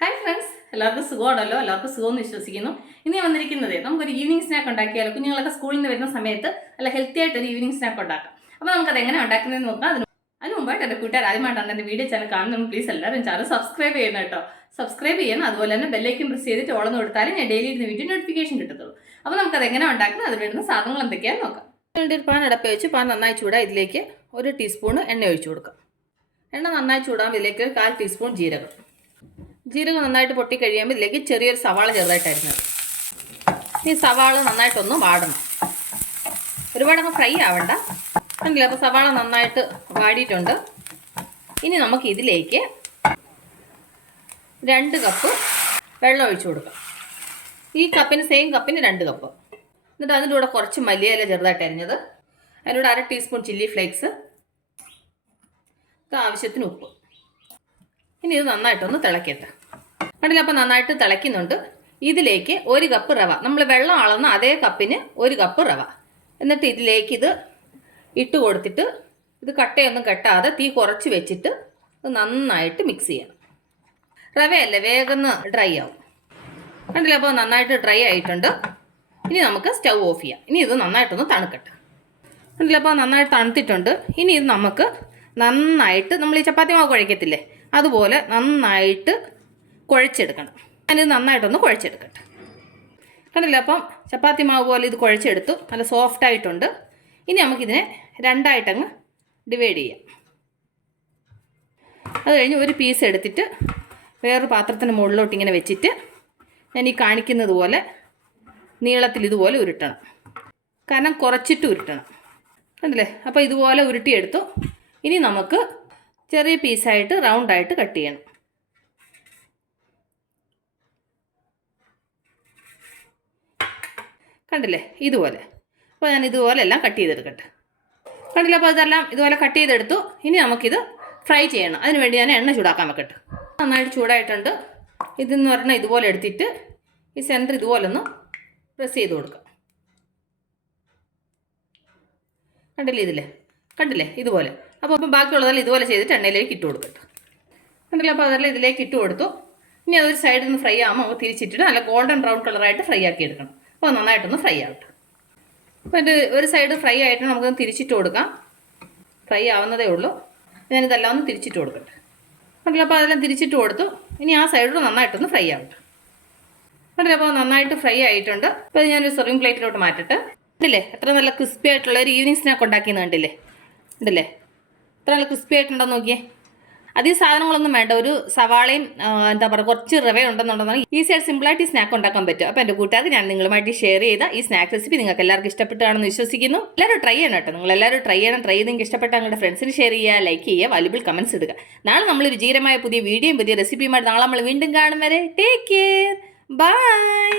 Hi friends, എല്ലാവർക്കും സുഖമാണല്ലോ. എല്ലാവർക്കും സുഖമെന്ന് വിശ്വസിക്കുന്നു. ഇനി വന്നിരിക്കുന്നത് നമുക്കൊരു ഈവനിങ് സ്നാക്ക് ഉണ്ടാക്കിയാലോ. കുഞ്ഞുങ്ങളൊക്കെ സ്കൂളിൽ നിന്ന് വരുന്ന സമയത്ത് നല്ല ഹെൽത്തി ആയിട്ട് ഒരു ഈവനിങ് സ്നാക്ക് ഉണ്ടാക്കാം. അപ്പോൾ നമുക്കത് എങ്ങനെ ഉണ്ടാക്കുന്നതെന്ന് നോക്കാം. അതിന് മുമ്പായിട്ട് എൻ്റെ കൂട്ടുകാർ ആദ്യമായിട്ടാണ് എൻ്റെ വീഡിയോ ചാനൽ കാണുന്നത്, പ്ലീസ് എല്ലാവരും ചാനൽ സബ്സ്ക്രൈബ് ചെയ്യണം കേട്ടോ. സബ്സ്ക്രൈബ് ചെയ്യണം. അതുപോലെ തന്നെ ബെല്ലൈക്കൻ പ്രസ് ചെയ്തിട്ട് ഓളം കൊടുത്താലും ഞാൻ ഡെയിലി ഇരുന്ന വീഡിയോ നോട്ടിഫിക്കേഷൻ കിട്ടത്തുള്ളൂ. അപ്പോൾ നമുക്കത് എങ്ങനെ ഉണ്ടാക്കുന്നത്, അതിന് വേണ്ടുന്ന സാധനങ്ങൾ എന്തൊക്കെയാണെന്ന് നോക്കാം. വേണ്ടി ഒരു പാൻ അടപ്പ് വെച്ച് പാൻ നന്നായി ചൂടാ. ഇതിലേക്ക് 1 ടീസ്പൂൺ എണ്ണ ഒഴിച്ചു കൊടുക്കാം. എണ്ണ നന്നായി ചൂടാകുമ്പോൾ ഇതിലേക്ക് 1/4 ടീസ്പൂൺ ജീരകം നന്നായിട്ട് പൊട്ടിക്കഴിയുമ്പോൾ ഇതിലേക്ക് ചെറിയൊരു സവാള ചെറുതായിട്ടായിരുന്നു. ഈ സവാള നന്നായിട്ടൊന്ന് വാടണം. ഒരുപാടൊക്കെ ഫ്രൈ ആവണ്ട. കണ്ടില്ല, അപ്പോൾ സവാള നന്നായിട്ട് വാടിയിട്ടുണ്ട്. ഇനി നമുക്ക് ഇതിലേക്ക് 2 കപ്പ് വെള്ളം ഒഴിച്ചു കൊടുക്കാം. ഈ കപ്പിന് സെയിം കപ്പിന് 2 കപ്പ്. എന്നിട്ട് അതിൻ്റെ കൂടെ കുറച്ച് മല്ലിയില ചെറുതായിട്ട് അരിഞ്ഞത്, അതിൻ്റെ കൂടെ 1/2 ടീസ്പൂൺ ചില്ലി ഫ്ലേക്സ്, ആവശ്യത്തിന് ഉപ്പ്. ഇനി ഇത് നന്നായിട്ടൊന്ന് തിളക്കട്ടെ. കണ്ടില്ല, അപ്പോൾ നന്നായിട്ട് തിളയ്ക്കുന്നുണ്ട്. ഇതിലേക്ക് 1 കപ്പ് റവ, നമ്മൾ വെള്ളം അളന്ന അതേ കപ്പിന് 1 കപ്പ് റവ. എന്നിട്ട് ഇതിലേക്ക് ഇത് ഇട്ട് കൊടുത്തിട്ട് ഇത് കട്ടയൊന്നും കെട്ടാതെ തീ കുറച്ച് വെച്ചിട്ട് നന്നായിട്ട് മിക്സ് ചെയ്യണം. റവയല്ലേ വേഗം ഡ്രൈ ആവും. കണ്ടില്ല, അപ്പോൾ നന്നായിട്ട് ഡ്രൈ ആയിട്ടുണ്ട്. ഇനി നമുക്ക് സ്റ്റൗ ഓഫ് ചെയ്യാം. ഇനി ഇത് നന്നായിട്ടൊന്ന് തണുക്കട്ടെ. കണ്ടില്ല, അപ്പോൾ നന്നായിട്ട് തണുത്തിട്ടുണ്ട്. ഇനി ഇത് നമുക്ക് നന്നായിട്ട് നമ്മൾ ഈ ചപ്പാത്തി മാവ് കുഴക്കത്തില്ലേ, അതുപോലെ നന്നായിട്ട് കുഴച്ചെടുക്കണം. ഞാനിത് നന്നായിട്ടൊന്ന് കുഴച്ചെടുക്കട്ടെ. കണ്ടില്ല, അപ്പം ചപ്പാത്തി മാവ് പോലെ ഇത് കുഴച്ചെടുത്തു. നല്ല സോഫ്റ്റ് ആയിട്ടുണ്ട്. ഇനി നമുക്കിതിനെ 2ആയിട്ടങ്ങ് ഡിവൈഡ് ചെയ്യാം. അത് കഴിഞ്ഞ് ഒരു പീസ് എടുത്തിട്ട് വേറൊരു പാത്രത്തിന് മുകളിലോട്ട് ഇങ്ങനെ വെച്ചിട്ട് ഞാൻ ഈ കാണിക്കുന്നത് പോലെ നീളത്തിൽ ഇതുപോലെ ഉരുട്ടണം. കാരണം കുറച്ചിട്ട് ഉരുട്ടണം. കണ്ടില്ലേ, അപ്പോൾ ഇതുപോലെ ഉരുട്ടിയെടുത്തു. ഇനി നമുക്ക് ചെറിയ പീസായിട്ട് റൗണ്ടായിട്ട് കട്ട് ചെയ്യണം. കണ്ടില്ലേ, ഇതുപോലെ. അപ്പോൾ ഞാൻ ഇതുപോലെ എല്ലാം കട്ട് ചെയ്തെടുക്കട്ടെ. കണ്ടില്ലേ, അപ്പോൾ ഇതെല്ലാം ഇതുപോലെ കട്ട് ചെയ്തെടുത്തു. ഇനി നമുക്കിത് ഫ്രൈ ചെയ്യണം. അതിനുവേണ്ടി ഞാൻ എണ്ണ ചൂടാക്കാൻ വെക്കട്ടെ. നന്നായിട്ട് ചൂടായിട്ടുണ്ട്. ഇതെന്ന് പറഞ്ഞാൽ ഇതുപോലെ എടുത്തിട്ട് ഈ സെൻറ്റർ ഇതുപോലെ ഒന്ന് പ്രസ് ചെയ്ത് കൊടുക്കാം. കണ്ടില്ലേ ഇതുപോലെ. അപ്പോൾ ബാക്കിയുള്ളതെല്ലാം ഇതുപോലെ ചെയ്തിട്ട് എണ്ണയിലേക്ക് ഇട്ട് കൊടുക്കട്ടെ. കണ്ടില്ല, അപ്പോൾ അതെല്ലാം ഇതിലേക്ക് ഇട്ട് കൊടുത്തു. ഇനി അതൊരു സൈഡിൽ നിന്ന് ഫ്രൈ ആകുമ്പോൾ നമുക്ക് തിരിച്ചിട്ടിട്ട് നല്ല ഗോൾഡൻ ബ്രൗൺ കളറായിട്ട് ഫ്രൈ ആക്കി എടുക്കണം. അപ്പോൾ നന്നായിട്ടൊന്ന് ഫ്രൈ ആവട്ടെ. അപ്പോൾ എൻ്റെ ഒരു സൈഡ് ഫ്രൈ ആയിട്ട് നമുക്കൊന്ന് തിരിച്ചിട്ട് കൊടുക്കാം. ഫ്രൈ ആവുന്നതേ ഉള്ളൂ. ഞാനിതെല്ലാം ഒന്ന് തിരിച്ചിട്ട് കൊടുക്കട്ടെ. കണ്ടില്ല, അപ്പോൾ അതെല്ലാം തിരിച്ചിട്ട് കൊടുത്തു. ഇനി ആ സൈഡിൽ നന്നായിട്ടൊന്ന് ഫ്രൈ ആവട്ടെ. കണ്ടില്ല, അപ്പോൾ നന്നായിട്ട് ഫ്രൈ ആയിട്ടുണ്ട്. അപ്പോൾ ഞാനൊരു സെർവിങ് പ്ലേറ്റിലോട്ട് മാറ്റട്ടെ. കണ്ടില്ലേ, എത്ര നല്ല ക്രിസ്പി ആയിട്ടുള്ള ഒരു ഈവനിങ് സ്നാക്ക് ഉണ്ടാക്കിയെന്ന് കണ്ടില്ലേ. എത്ര നല്ല ക്രിസ്പി ആയിട്ടുണ്ടോ നോക്കിയേ. അധികം സാധനങ്ങളൊന്നും വേണ്ട. ഒരു സവാളയും എന്താ പറയുക കുറച്ച് റവ ഉണ്ടെന്നുണ്ടെങ്കിൽ ഈസി ആയിട്ട് സിമ്പിളായിട്ട് ഈ സ്നാക്ക് ഉണ്ടാക്കാൻ പറ്റും. അപ്പോൾ എൻ്റെ കൂട്ടുകാർക്ക് ഞാൻ നിങ്ങളുമായിട്ട് ഷെയർ ചെയ്ത ഈ സ്നാക്ക് റെസിപ്പി നിങ്ങൾക്ക് എല്ലാവർക്കും ഇഷ്ടപ്പെട്ടാണെന്ന് വിശ്വസിക്കുന്നു. എല്ലാവരും ട്രൈ ചെയ്യണം കേട്ടോ. നിങ്ങളെല്ലാവരും ട്രൈ ചെയ്യണം. ട്രൈ ചെയ്ത് നിങ്ങൾക്ക് ഇഷ്ടപ്പെട്ട നിങ്ങളുടെ ഫ്രണ്ട്സിന് ഷെയർ ചെയ്യുക, ലൈക്ക് ചെയ്യുക, വാല്യുബിൾ കമൻറ്റ്സ് ഇടുക. നാളെ നമ്മൾ രുചികരമായ പുതിയ വീഡിയോയും പുതിയ റെസിപ്പിയുമായിട്ട് നാളെ നമ്മൾ വീണ്ടും കാണും വരെ ടേക്ക് കെയർ. ബൈ.